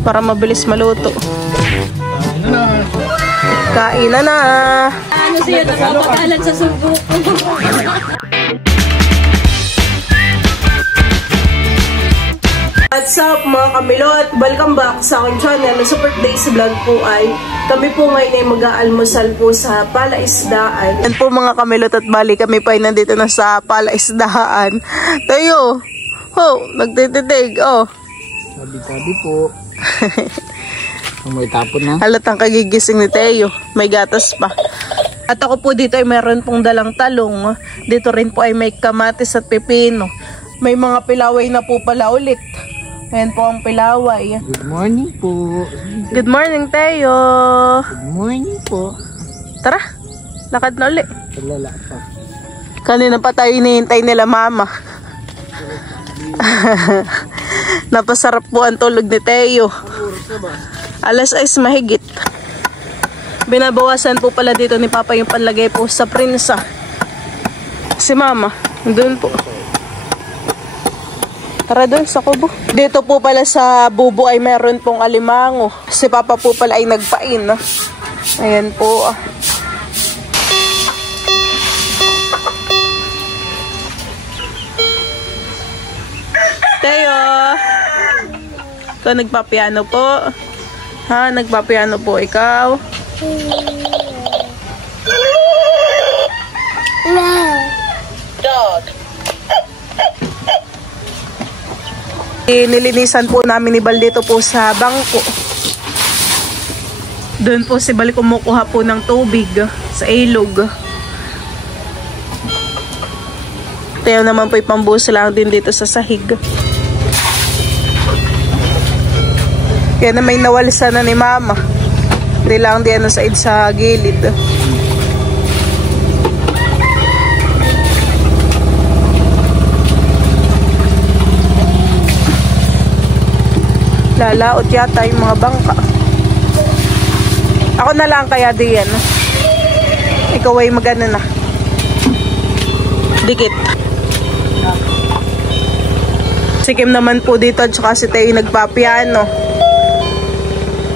para mabilis maluto. Kain na na. Ano siya, napapakalat sa sugo ko. What's up mga kamilot? Welcome back sa aking channel. Sa birthday's vlog po ay kami po ngayon ay mag-aalmusal po sa palaisdaan. Yan po mga kamilot at bali kami pa ay nandito na sa palaisdaan. Tayo! Oh, nagtititig. Oh. Sabi po. May tapon na. Halatang kagigising ni Teo. May gatas pa. At ako po dito ay mayroon pong dalang talong. Dito rin po ay may kamatis at pepino. May mga pilaway na po pala ulit. Ayan po ang pilaway. Good morning po. Good morning, Teo. Good morning po. Tara, lakad na ulit. Talala pa. Kanina pa tayo hinihintay nila mama. Napasarap po ang tulog ni Teo. Alas 6 mahigit. Binabawasan po pala dito ni Papa yung panlagay po sa prinsa. Si mama, doon po. Tara doon sa kubo. Dito po pala sa bubo ay meron pong alimango. Si Papa po pala ay nagpain. Ayan po. Teo! Ikaw nagpapiano po? Ha? Nagpapiano po ikaw? Dog. Nilinisan po namin ni Bal dito po sa bangko. Doon po si Bal kumukuha po ng tubig sa ilog. Tayo naman po ipambuhos lang din dito sa sahig. Yan na may nawalisan na ni Mama. Hindi lang din sa gilid. Lalaot yata yung mga bangka. Ako na lang kaya diyan. Ikaw ay magana na. Dikit. Si Kim naman po dito at saka si Teo nagpapiano.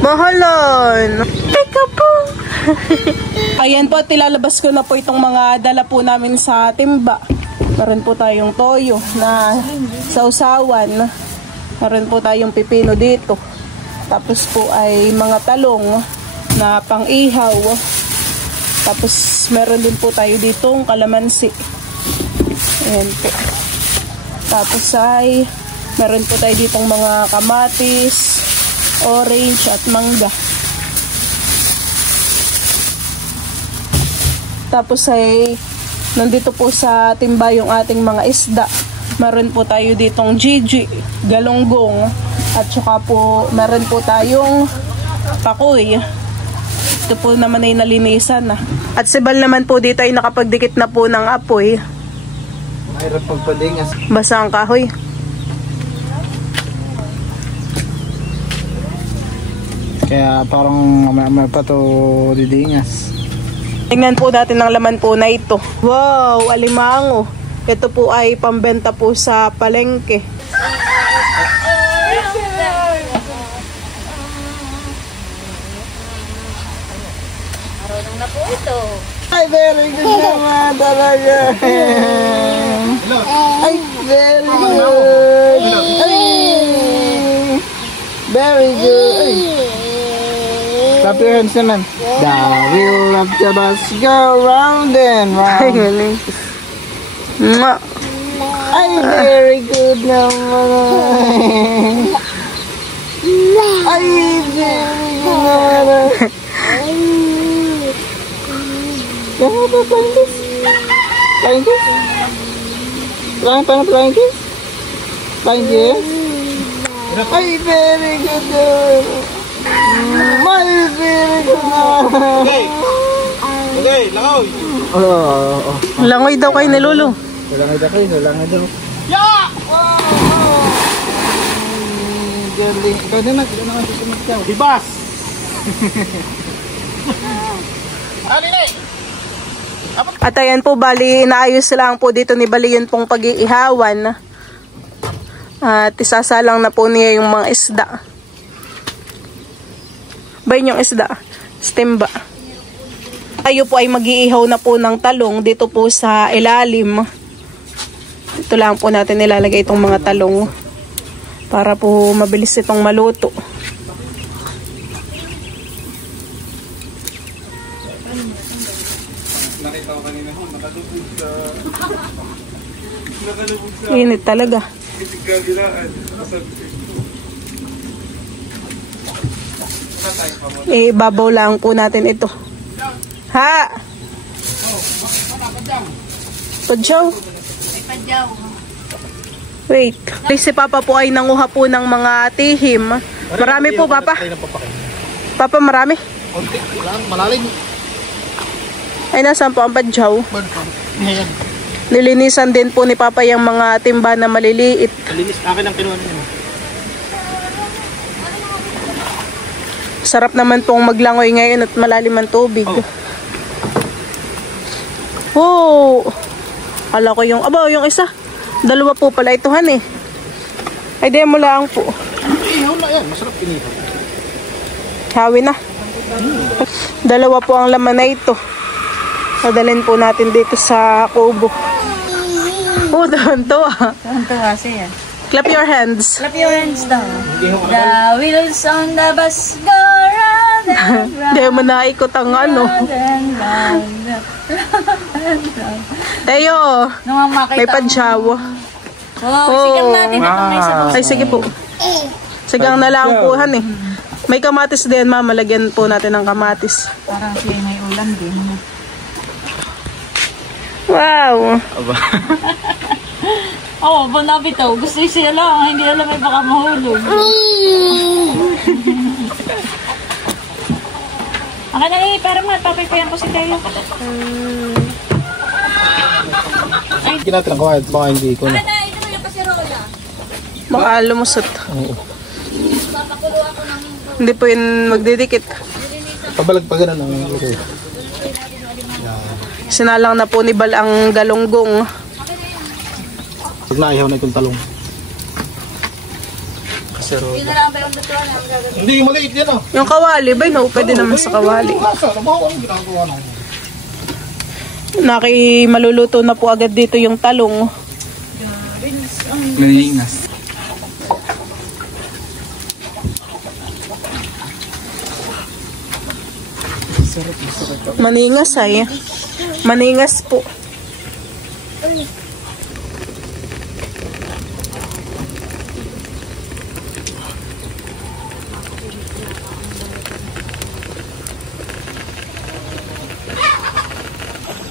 Mahalon! Ikaw po! Ayan po, tilalabas ko na po itong mga dala po namin sa timba. Meron po tayong toyo na sausawan. Meron po tayong pipino dito. Tapos po ay mga talong na pang-ihaw. Tapos meron din po tayo ditong kalamansi. Ayan po. Tapos ay meron po tayo ditong mga kamatis, orange at mangga. Tapos ay nandito po sa timba yung ating mga isda. Meron po tayo ditong Gigi, galunggong, at saka po meron po tayong pakoy. Ito po naman ay nalinisan na. At si Bal naman po dito ay nakapagdikit na po ng apoy. Mahirap pagpadingas. Basa ang kahoy. Kaya parang mamaya pa to didingas. Tingnan po natin ang laman po na ito. Wow, alimango. Ito po ay pambenta po sa palengke. Marunong na po ito. Ay, very good naman talaga. Ay, very good. Ay, very good. Ay. Clap your hands naman. The wheel of the bus go round and round. Ay, very good naman. Ay, very good naman. Gano'n ba flying kiss? Flying kiss? Paano flying kiss? Flying kiss? Ay, very good naman. Ay, very good naman. Okay, langoy. Langoy daw kayo ni Lolo. Langoy daw kayo, langoy daw. Ya! Galing. Ikaw naman susunod ka. Ibas! At ayan po, bali, naayos lang po dito ni Bali yun pong pag-iihawan. At isasalang na po niya yung mga isda. Bayin yung isda. Stemba. Tayo po ay mag-iihaw na po ng talong dito po sa ilalim. Dito lang po natin nilalagay itong mga talong para po mabilis itong maluto. Init talaga. Ibabaw lang po natin ito. Ha? Padyaw? Wait. Si Papa po ay nanguha po ng mga tihim. Marami po, Papa. Papa, marami? Konti lang, malalim. Ay, nasaan po ang padyaw? Nilinisan din po ni Papa yung mga timba na maliliit. Linis, akin ang kinuha niya. Sarap naman pong maglangoy ngayon at malalim ang tubig. Oh. Kala ko yung, yung isa. Dalawa po pala itohan eh. Ay, di mo lang po. Ihaw na yan, masarap inihaw. Hawi na. Dalawa po ang laman na ito. Dadalhin po natin dito sa kubo. Oh, tuwa. Tuwa siya. Clap your hands. Clap your hands daw. The wheels on the bus go round and round. Di mo naikot ang ano. Tayo, may padyaw. Sigang natin itong may sabaw. Ay, sige po. Sigang na lang po, han eh. May kamatis din, Mama. Lagyan po natin ng kamatis. Parang siya may ulam din. Wow! Oo, banabi to. Gusto siya lang. Hindi alam may baka mahulog. Akin na parang matapipayan ko si Tayo. Hindi natin ang kuha, baka hindi ko na. Ito yung kasirola. Baka lumusot. Oo. Papakulo ako ng... Hindi po yun magdidikit. Pabalagpagan na ng luto. Sinalang na po ni Bal ang galunggong. Pag naihaw na itong talong. Kasero. Yun na lang ba yung lutuan ang gagawin? Hindi, maliit yan ah. Yung kawali ba? No, pwede naman sa kawali. Nasa, nabawa ang ginagawa na. Maluluto na po agad dito yung talong. Malinas. Maningas ay. Maningas po.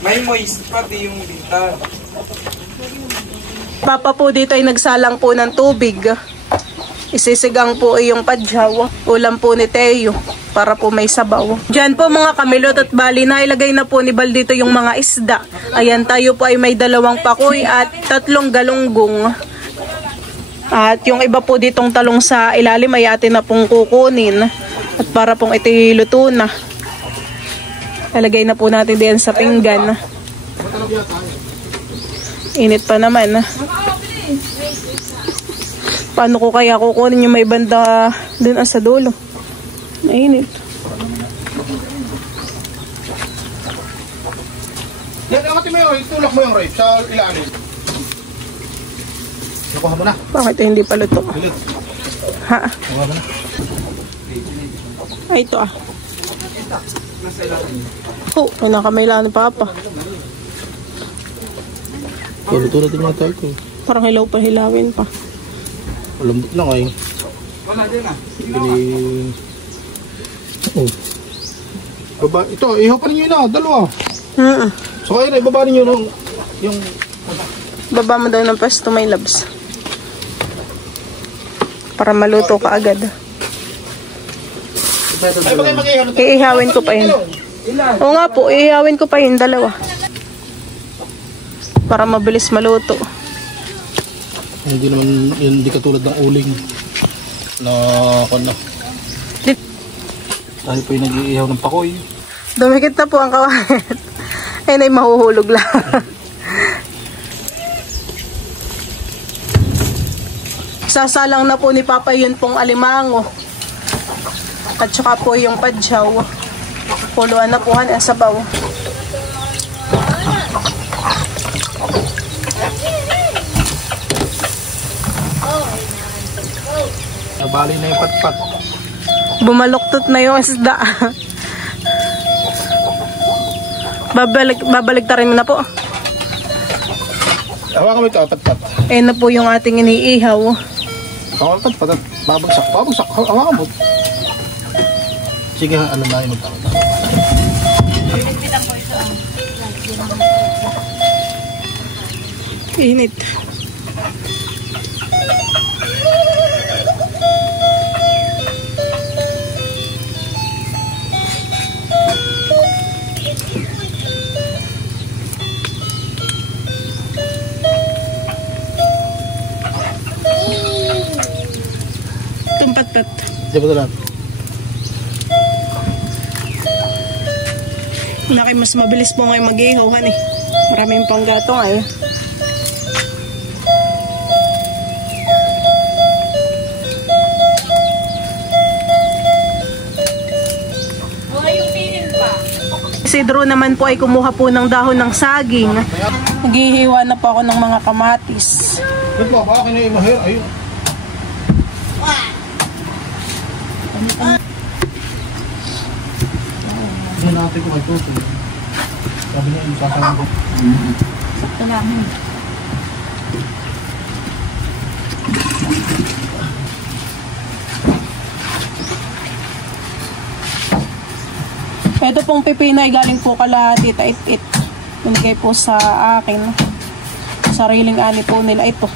May moist pati yung bintan. Papa po dito ay nagsalang po ng tubig. Isisigang po yung padyaw. Ulam po ni Teo para po may sabaw. Diyan po mga kamilot at bali na ilagay na po ni Bal dito yung mga isda. Ayan, tayo po ay may 2 pakoy at 3 galunggong. At yung iba po ditong talong sa ilalim ay atin na pong kukunin. At para pong ito luto na. Ilagay na po natin diyan sa pinggan. Init pa naman. Paano ko kaya kukunin yung may banda dun sa dulo? Mainit. Yan, angat mo yung itulak mo yung rape sa ilalim. Nakuha mo na. Bakit hindi pa luto? Bilit. Ha? Nakuha mo na. Ay, ito ah. Oh, may nakamailan ni Papa. Luto natin mga tayo ko. Parang hilaw pa hilawin pa. Malambot lang ay. Wala din ah. Oh. Baba, ito, ihaw pa ninyo na, 2. So kayo na, ibaba ninyo yung... Baba mo daw ng pesto, may labs. Para maluto ka agad. Ay, bagay mag-ihaw na. Iihawin ko pa yun. Oo nga po, iihawin ko pa yun, 2. Para mabilis maluto. Hindi naman, hindi katulad ng uling. Na, na. Tayo po yung nag-iihaw ng pakoy. Dumikit na po ang kawain. Ayun ay mahuhulog lang. Sasalang na po ni Papa yun pong alimango. At saka po yung padyaw. Kuluan na po ang sabaw. Nabali na yung patpat. Bumaluktot na yung isda. Babalik ta rin mo na po. Hawakan mo ito, patpat. Ayan na po yung ating iniihaw. Hawakan patpat. Babagsak. Babagsak. Hawakan mo. Sige, alam na yun. Init. Tumpat-pat. Di ba ito lang? Nakay mas mabilis po ngayon mag-ihawan eh. Maraming pang gatong ay. Si Drew naman po ay kumuha po ng dahon ng saging. Naghihiwa na po ako ng mga kamatis. Ba't ba? Baka kinaimaher. Ayun. Ano natin kung ay tuto? Sabi niya, yung sasama ko. Sakto namin. Ito pong pipino ay galing po kala Tita It-It. Binigay po sa akin. Sariling ani po nila ito.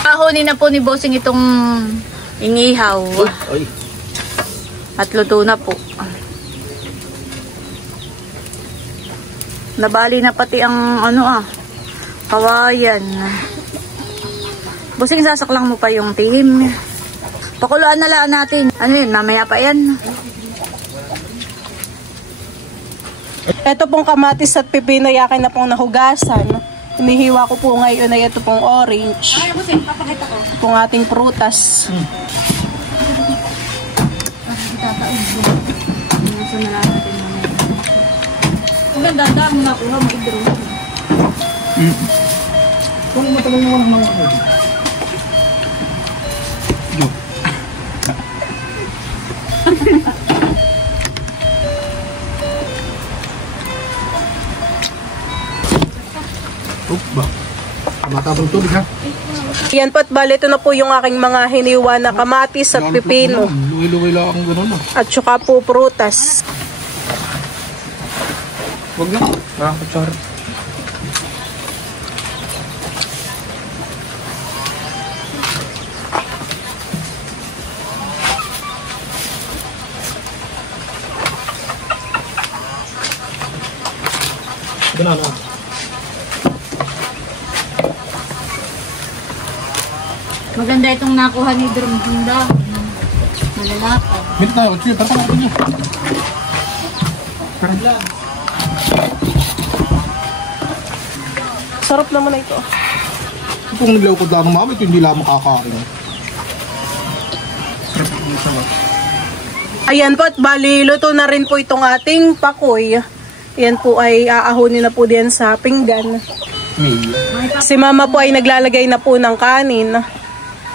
Kahunin na po ni Bossing itong inihaw. Ay. At luto na po. Nabali na pati ang kawayan. Bossing, sasaklang mo pa yung tihim. Pakuluan na lang natin. Ano yun, mamaya pa yan. Ito pong kamatis at pipino ay akin na pong nahugasan. Inihiwa ko po ngayon ay ito pong orange. Ay, Bossing, papakita ko. Pong ating prutas. Ang ganda mo nakuha mo i-draw. Kung matagal naman ang mga ba? Matabang tubig ha? Yan po at bali, ito na po yung aking mga hiniwa na kamatis at pipino. Luwi-luwi lang ang gano'n na. At saka po prutas. Huwag na. Kutsara. Ganun. Maganda itong nakuha ni Drumdunda. Malalapad. Minit tayo. Sige, parang natin niya. Sarap naman na ito. Kung naglaw ko lang mami, ito hindi lang makakain. Ayan po at bali, luto na rin po itong ating pakoy. Yan po ay aahunin na po din sa pinggan. Si mama po ay naglalagay na po ng kanin.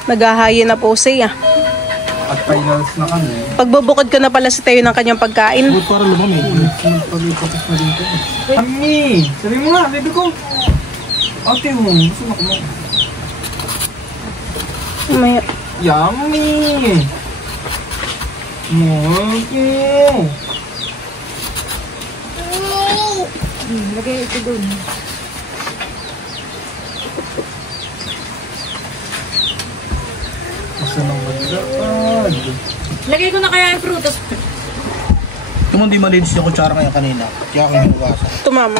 Naghahayin na po siya. At finals na kami. Pagbubukod ko na pala si Tayo ng kanyang pagkain. Good para lumamig. Pag-ipapos na din ko. Mami! Sabi mo nga, baby ko. Ate mo, gusto na kumain. May... Yummy! Mami! Lagay ito dun. Gusto nang magdaan. Lagay ko na kaya yung prutas. Ito mo hindi malinis yung kutsara kaya kanina. Kaya ako hinugasan. Ito mama.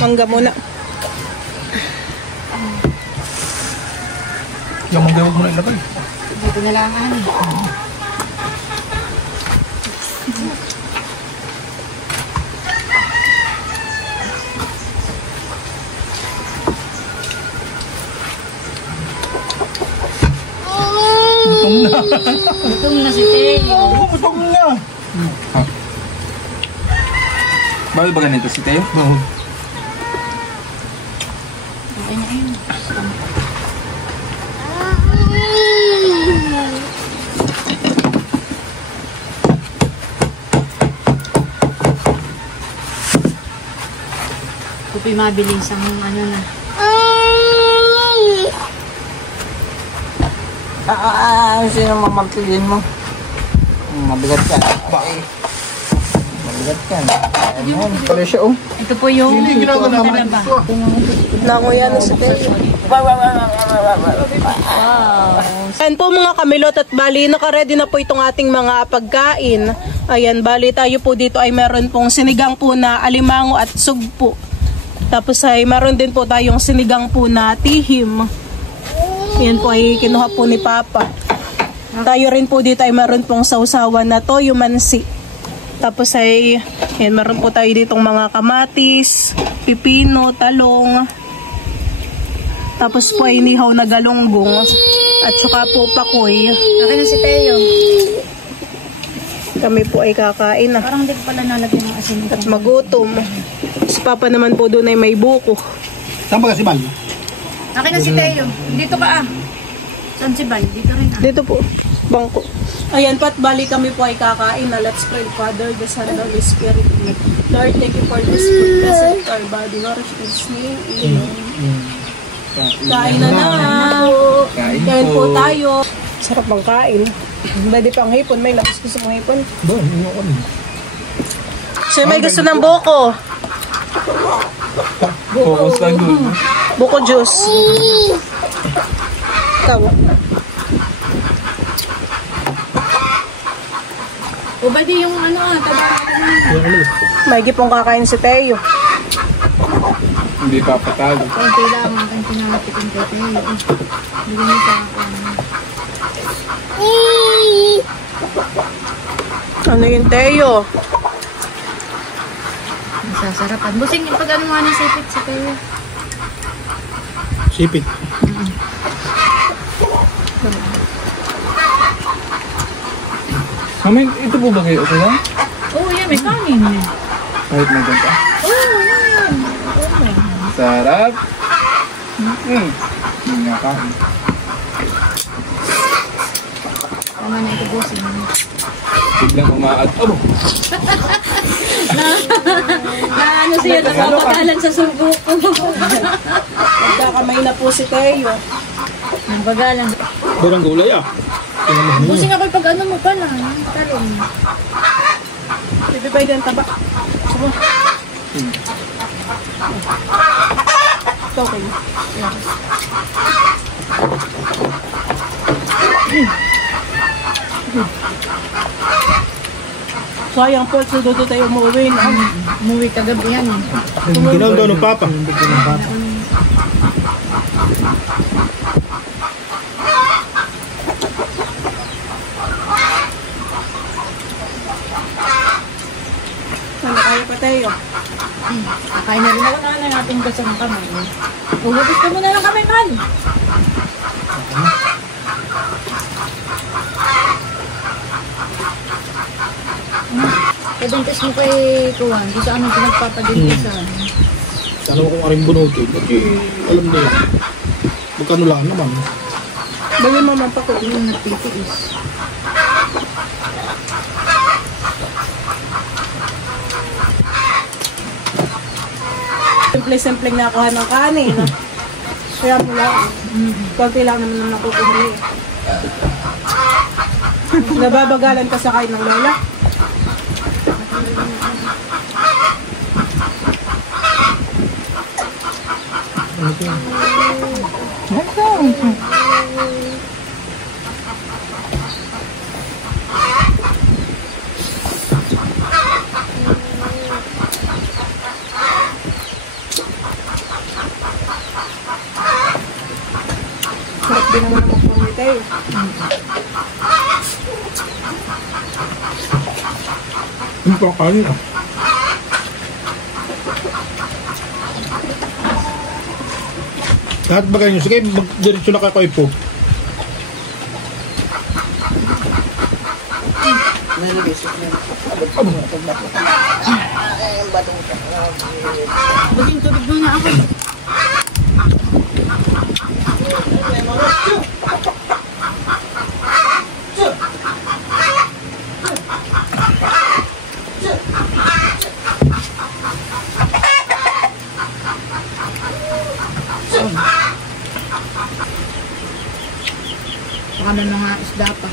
Mangga muna. Yung mangga huwag mo na ilagay. Dito na lang ano. Gutom na si Teo. Gutom na. Bawal ba ganito si Teo? Oo. Kupi mabilis ang ano na. Sino mamartilin mo? Mabigat ka. Mabigat ka. Ayan, pala siya oh. Ito po yung Hindi ginagawa naman ba? ito. Nanguya na si Teo. Ayan po mga kamilot at bali, naka-ready na po itong ating mga pagkain. Ayan, bali tayo po dito ay meron pong sinigang po na alimango at sugpo. Tapos ay meron din po tayong sinigang po na tihim. Ayan po ay kinuha po ni Papa. Tayo rin po dito ay meron pong sausawan na toyo mansi. Tapos ay, ayan, meron po tayo ditong mga kamatis, pipino, talong. Tapos po ay nihaw na galunggong. At saka po pakoy. Akin na si Teo. Kami po ay kakain na. Parang hindi ko pala nalagyan ng asin. At magutom. Si Papa naman po doon ay may buko. Saan ba kasi Bal? Akin na si Teo. Dito ka ah. Saan si Bay? Dito rin ah. Dito po, bangko. Ayan pat, bali kami po ay kakain na. Let's pray, Father, the Son, and the Holy Spirit. Lord, thank you for this food. Bless it, our body, nourish this name. Amen. Kain na na. Kain po tayo. Sarap bang kain. Pwede pang hipon. May lakas gusto mong hipon. Doon, yun. So may gusto ng buko. Focus lang dun. Buko juice. Ikaw. O ba di yung ano ah, tabaran na. May gipong kakain si Teo. Hindi papatalo. Konti lang, ang tinalapit yung kay Teo. Hindi ganun sa Ano yung Teo? Masasarapan. Busing yung pag-ano nga ng sipit sa Teo. Sipit. Mami, ito po ba kayo? Okay lang? Oo, yan. May kanin. Kahit may ganda. Oo, yan. Sarap. Hindi nga kain. Tama na ito, busing. Biglang umaad. Oh! Na ano siya, napapakalan sa subo ko. Magkakamay na po si Teo. Nabagalan. Berang gulay ah. Busing ako pag ano mo pala. Talong. Bebe ba yung taba? Sumo. Ito okay. Sayang po, sudodo tayo umuwi na. Umuwi kagabi yan. Ginaw daw ng Papa. Ano kayo pa tayo? Kakain na rin ako na natin kasi ng kamay. Uhugas ka muna ng kamay, man. Kadang test mo kay Kuwan, kung saan ang pinagpapadintisan. Sana mo kung aring bunutin. Kasi alam niya. Magkano lang naman. Bali mama pa ko. Yung nagtitiis. Simple-simple nakuha ng kanin. Kaya mo lang. Konti lang naman ang nakukuha. Nababagalan ka sa kain ng lola. Sarap din naman ang pumita eh. Yung pakain ah. Lahat bagay nyo. Sige, mag-diretso na kayo po. Baging tubig muna ako. Baka may mga isda pa.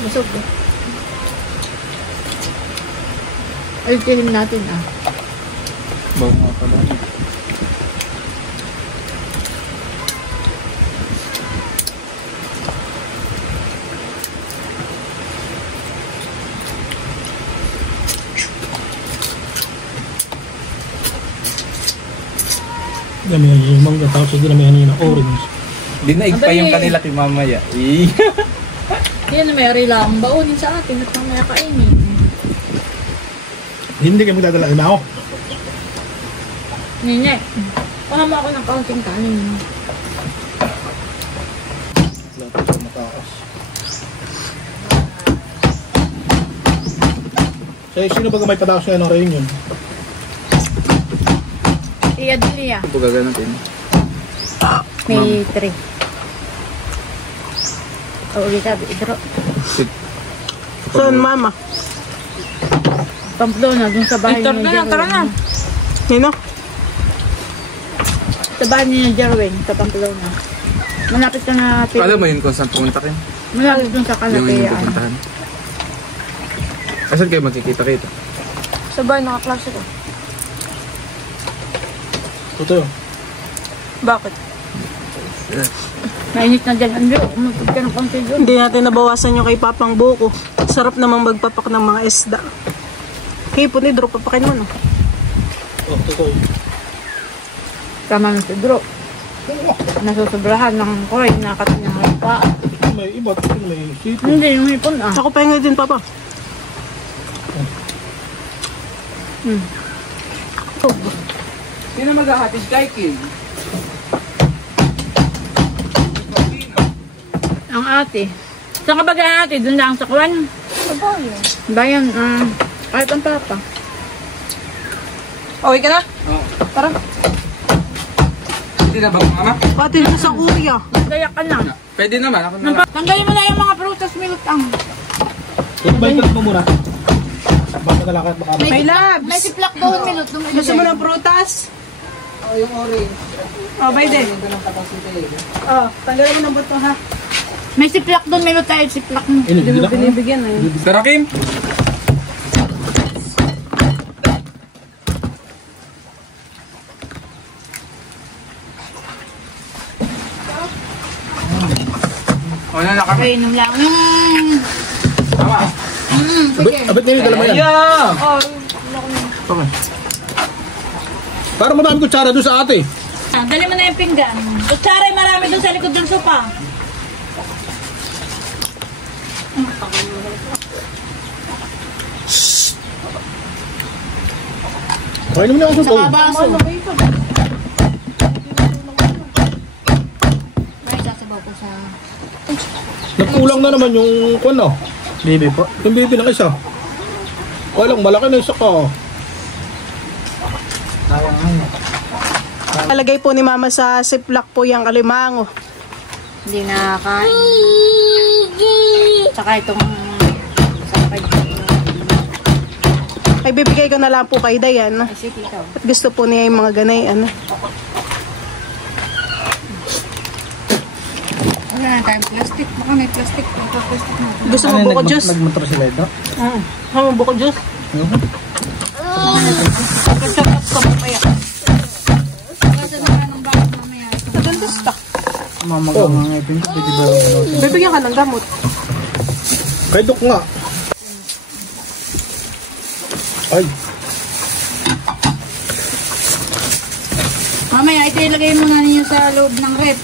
Busog ba? Ay, tilim natin ah. Bago nga pala. Dami yung mangga, tapos hindi namin hanina orange. Dinaig pa yung kanila kay mamaya. Yan na may lang. Baunin sa atin at mamaya kainin. Hindi kayo magdadala na ako. Nene, paha mo ako ng kaunting kanin. Lapit sa mataas. Sino ba may padaos ngayon ng reunion? Iya Delia. Bugaga natin. May 3. O ulit sabi, idro. Saan, mama? Pamplona, dun sa bahay niya. Ito na, tara na. Nino? Sa bahay niya Jerwin, sa Pamplona. Malapit ka na. Alam mo yun kung saan pumunta kayo? Malapit dun sa Yung Kalapayaan. yung pupuntahan. Asan kayo magkikita-kita? Sa bahay nakaklase ko. Ito. Bakit? Mainit na dyan, Andrew. Umapit ka ng konti dun. Hindi natin nabawasan yung kay Papang Buko. Sarap namang magpapak ng mga isda. Hipon ni Drew, papakin mo no. Oh, ito. Tama na si Drew. Nasusobrahan ng koy, nakat niya ng pa. May iba, may sito. Hindi, yung hipon ah. Ako pahinga din, Papa. Sino maghahatid kay Kim? Ang ate. Saan ka ba kaya ate? Doon lang sa kuwan? Sa bayan. Bayan, kahit ang papa. Okay ka na? Oo. Tara. Hindi na ba mama? Pati na sa kuya. Kaya ka na. Pwede naman. Ako na lang. Tanggalin mo na yung mga prutas, milk ang. Ito ba yung mo muna? Baka nalakad baka. May labs. May siplak doon, milk. Gusto mo ng prutas? Oh, yung orange. Oh, by then. Oh, tanggalin mo ng buto ha. May siplak doon, milk tayo siplak mo. Hindi mo binibigyan eh. Tara Kim. O na kami. Okay, inom lang. Tama. Abit nila dala mo yan. Oh, Okay. Para madami kutsara doon sa ate. dali mo na yung pinggan. Kutsara, marami doon sa likod ng sopa. Kainin mo na ako sa Saka baso. May sasabaw ko sa... Nagkulang na naman yung kwan oh. Bibi po. Yung bibi ng isa. Walang malaki na isa ka. Palagay po ni Mama sa siplak po yung kalimango. Hindi nakakain. Saka itong... Ay, bibigay ko na lang po kay Dayan. Ay, sige ikaw. At gusto po niya yung mga ganay, ano. Wala na tayong plastic. Baka may plastic. Plastic na. Gusto mo buko juice? Nagmotor sila ito? Ano mo buko juice? Pagsapat ka mo kaya. Kasi naman ng bakit mamaya. Sa dentista. Mamagangangipin ko. Pwede ba? Bibigyan ka ng gamot. Kay Dok nga. Ay. Mamaya, ito ilagay mo na ninyo sa loob ng rep.